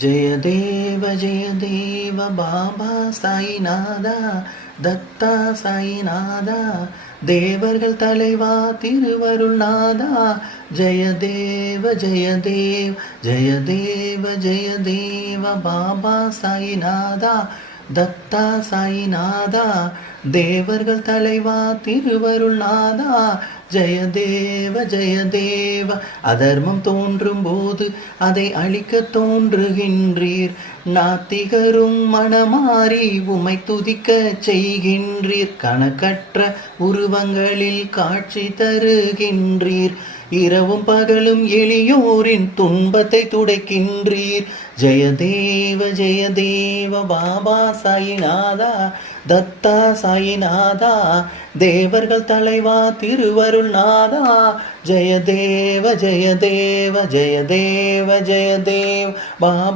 ஜெய தேவ பாபா சாயிநாதா, தத்தா சாயிநாதா, தேவர்கள் தலைவா திருவருள் நாதா. ஜெய தேவ ஜெய தேவ பாபா சாயிநாதா, தத்தா சாயிநாதா, தேவர்கள் தலைவா திருவருள் நாதா. ஜெய தேவ. அதர்மம் தோன்றும் போது அதை அழிக்க தோன்றுகின்றீர். நாத்திகரும் மனமாறி உமை துதிக்க செய்கின்றீர். கணக்கற்ற உருவங்களில் காட்சி தருகின்றீர். இரவும் பகலும் எளியோரின் துன்பத்தை துடைக்கின்றீர். ஜெய தேவ பாபா சாயிநாதா, தத்தா சாயிநாதா, தேவர்கள் தலைவா திருவருள் நாதா. ஜெய தேவ பாபா